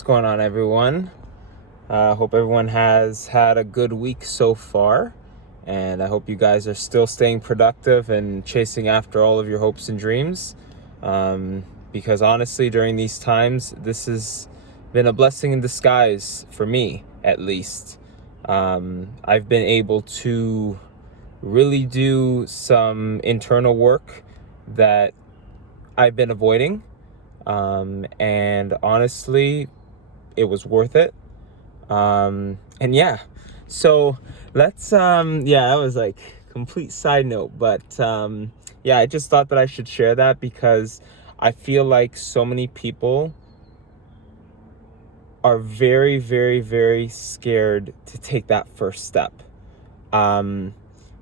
What's going on, everyone? Hope everyone has had a good week so far, and I hope you guys are still staying productive and chasing after all of your hopes and dreams, because honestly, during these times, this has been a blessing in disguise for me, at least. I've been able to really do some internal work that I've been avoiding, and honestly, it was worth it. And yeah, so let's, that was like complete side note, but, I just thought that I should share that because I feel like so many people are very, very, very scared to take that first step.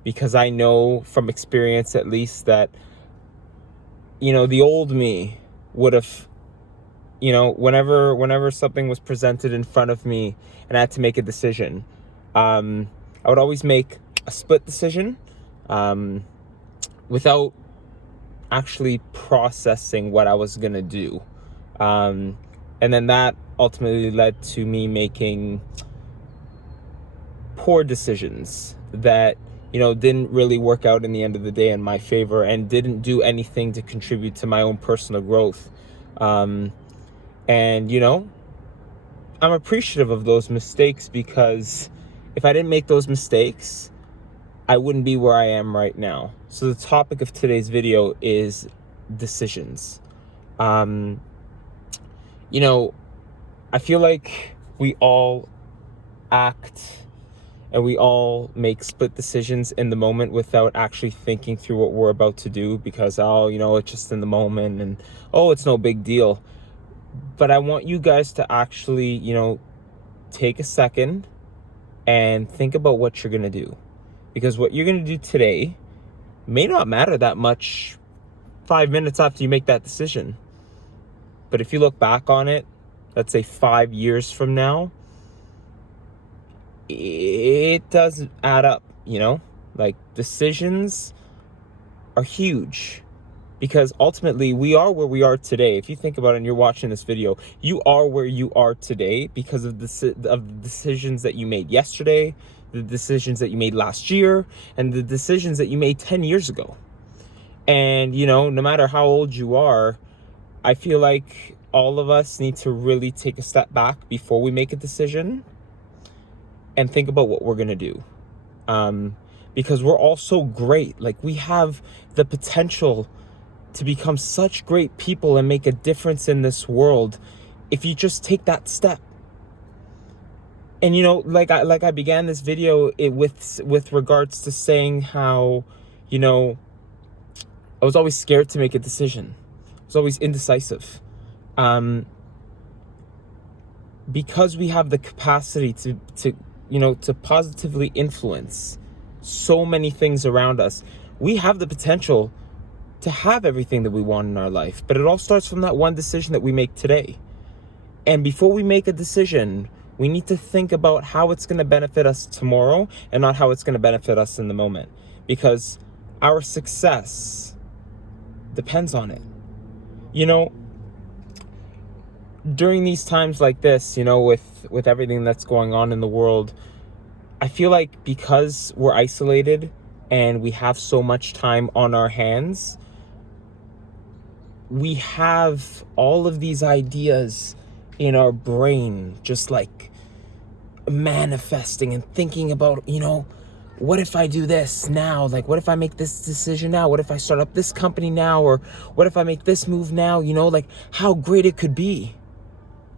Because I know from experience, at least, that, the old me would have, whenever something was presented in front of me and I had to make a decision, I would always make a split decision, without actually processing what I was gonna do. And then that ultimately led to me making poor decisions that, didn't really work out in the end of the day in my favor and didn't do anything to contribute to my own personal growth. And, I'm appreciative of those mistakes because if I didn't make those mistakes, I wouldn't be where I am right now. So the topic of today's video is decisions. I feel like we all act and we all make split decisions in the moment without actually thinking through what we're about to do because, it's just in the moment and, it's no big deal. But I want you guys to actually, take a second and think about what you're going to do. Because what you're going to do today may not matter that much 5 minutes after you make that decision. But if you look back on it, let's say 5 years from now, it does add up, Like, decisions are huge. Because ultimately, we are where we are today. If you think about it and you're watching this video, you are where you are today because of the decisions that you made yesterday, the decisions that you made last year, and the decisions that you made 10 years ago. And, no matter how old you are, I feel like all of us need to really take a step back before we make a decision and think about what we're going to do. Because we're all so great. Like, we have the potential to become such great people and make a difference in this world if you just take that step. And like I began this video with regards to saying how, I was always scared to make a decision. I was always indecisive. Because we have the capacity to positively influence so many things around us, we have the potential to have everything that we want in our life. But it all starts from that one decision that we make today. And before we make a decision, we need to think about how it's going to benefit us tomorrow and not how it's going to benefit us in the moment. Because our success depends on it. During these times like this, with everything that's going on in the world, I feel like because we're isolated and we have so much time on our hands, we have all of these ideas in our brain just like manifesting and thinking about, what if I do this now? Like, what if I make this decision now? What if I start up this company now? Or what if I make this move now? Like how great it could be.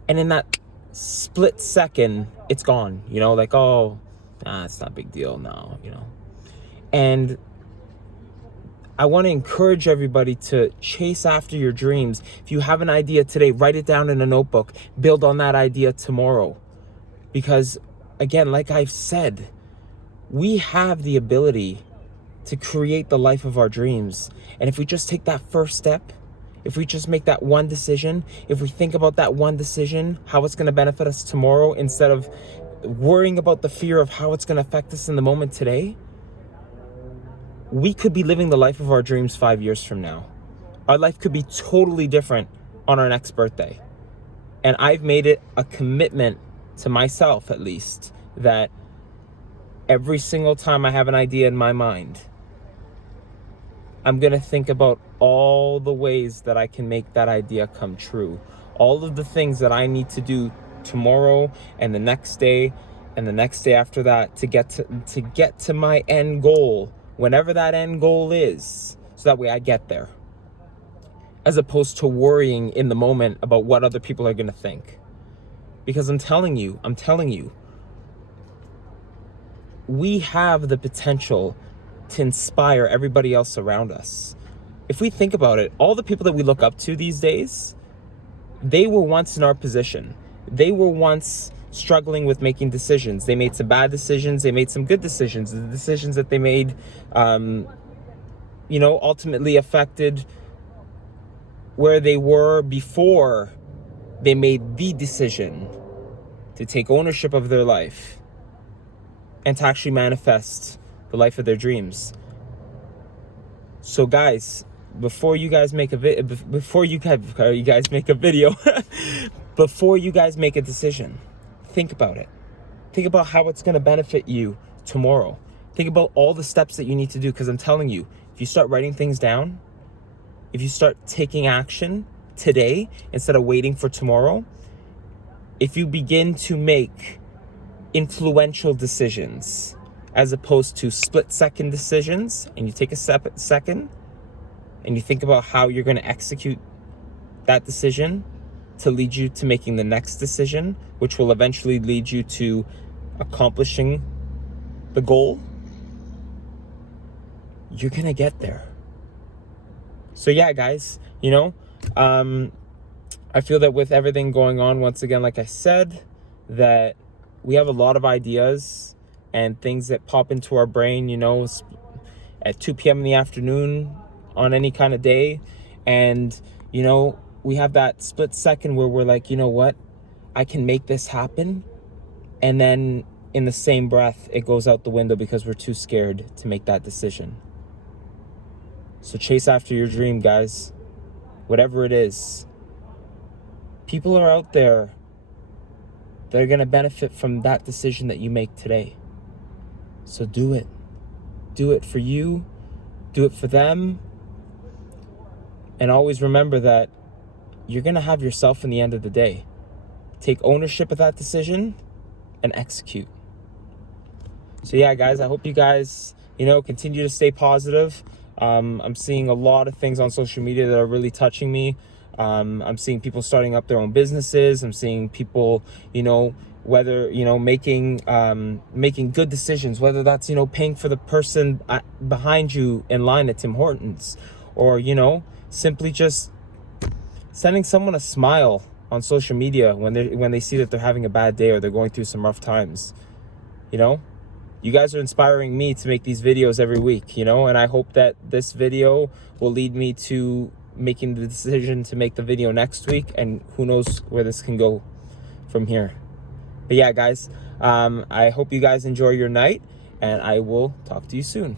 And in that split second, it's gone, like, it's not a big deal now, And I want to encourage everybody to chase after your dreams. If you have an idea today, write it down in a notebook. Build on that idea tomorrow. Because, again, like I've said, we have the ability to create the life of our dreams. And if we just take that first step, if we just make that one decision, if we think about that one decision, how it's going to benefit us tomorrow, instead of worrying about the fear of how it's going to affect us in the moment today, we could be living the life of our dreams 5 years from now. Our life could be totally different on our next birthday. And I've made it a commitment to myself, at least, that every single time I have an idea in my mind, I'm going to think about all the ways that I can make that idea come true. All of the things that I need to do tomorrow and the next day and the next day after that to get to my end goal, whenever that end goal is, so that way I get there. As opposed to worrying in the moment about what other people are going to think. Because I'm telling you, we have the potential to inspire everybody else around us. If we think about it, all the people that we look up to these days, they were once in our position. They were once struggling with making decisions. They made some bad decisions. They made some good decisions. The decisions that they made, ultimately affected where they were before they made the decision to take ownership of their life and to actually manifest the life of their dreams. So guys, before you guys make a video, before you guys make a decision, think about it. Think about how it's going to benefit you tomorrow. Think about all the steps that you need to do, because I'm telling you, if you start writing things down, if you start taking action today instead of waiting for tomorrow, if you begin to make influential decisions as opposed to split-second decisions, and you take a second and you think about how you're going to execute that decision to lead you to making the next decision, which will eventually lead you to accomplishing the goal, you're going to get there. So yeah, guys, I feel that with everything going on, once again, like I said, that we have a lot of ideas and things that pop into our brain, at 2 p.m. in the afternoon on any kind of day. And, we have that split second where we're like, you know what, I can make this happen. And then in the same breath, it goes out the window because we're too scared to make that decision. So chase after your dream, guys. Whatever it is. People are out there that are going to benefit from that decision that you make today. So do it. Do it for you. Do it for them. And always remember that you're going to have yourself in the end of the day. Take ownership of that decision and execute. So yeah, guys, I hope you guys, continue to stay positive. I'm seeing a lot of things on social media that are really touching me. I'm seeing people starting up their own businesses. I'm seeing people, whether, making good decisions, whether that's, paying for the person behind you in line at Tim Hortons, or, simply just sending someone a smile on social media when they see that they're having a bad day or they're going through some rough times. You guys are inspiring me to make these videos every week, and I hope that this video will lead me to making the decision to make the video next week, and who knows where this can go from here. But yeah, guys, I hope you guys enjoy your night, and I will talk to you soon.